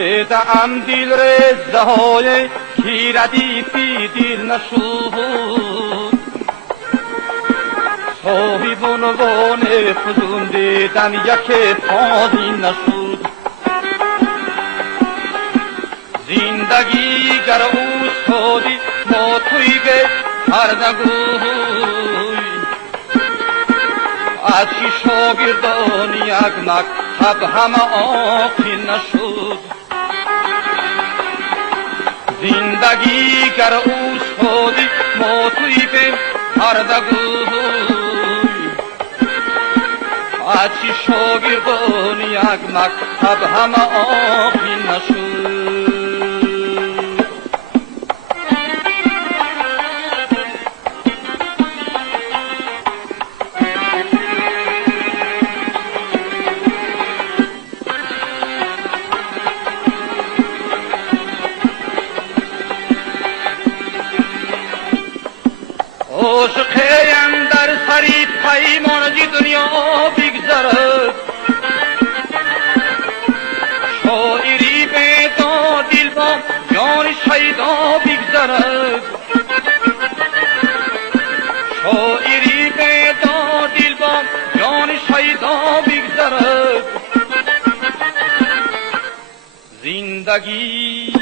ام دل رزده های کی ردیفی دل نشود صاحب عنوان فزون دیدن یک پادی نشد زندگی گر اوستادی با توی به هر نگوی از چی شاگردان یک مکتب همه آقی نشد زندگی گر اوستادی با توی به هر نگوی از چی شاگردان یک مکتب همه آقی نشد عاشقیم در سری پیمانجی دنیا بگذرد شاعری بیدا دل با جان شیدا بگذرد شاعری بیدا دل با جان شیدا بگذرد زندگی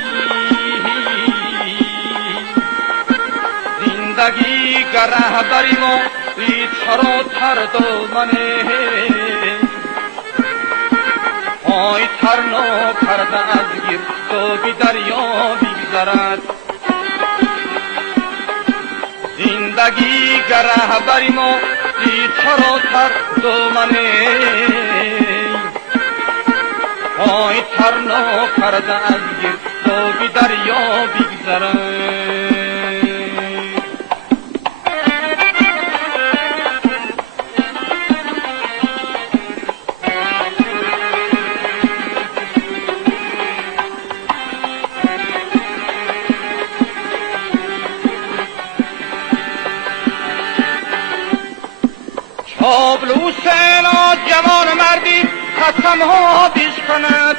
گر رهبری ما بیچاراتر دامنه پای تر ناکرده از گردابی دریا بگذرد زندگی گر رهبری ما بیچاراتر دامنه پای تر ناکرده از گردابی دریا بگذرد چابلوسینا جوان مردی قسم ها بشکند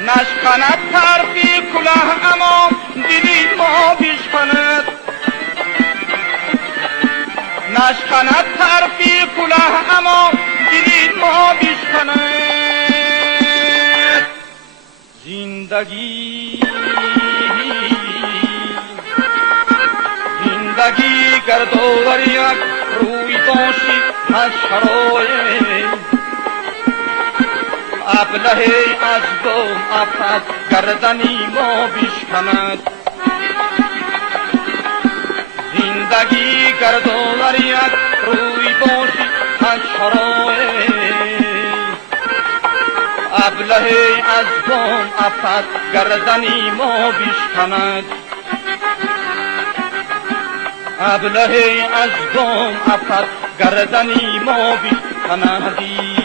نشکند طرفی کلاه اما دلی ما بشکند نشکند طرفی کلاه اما دلی ما بشکند زندگی گر داور یک روی باشی از شرایط ابله از دم افت گردنی ما بشکند زندگی گر داور یک روی باشی از شرایط ابله از دم افت گردنی ما بشکند ابله از دم افت گردنی ما بی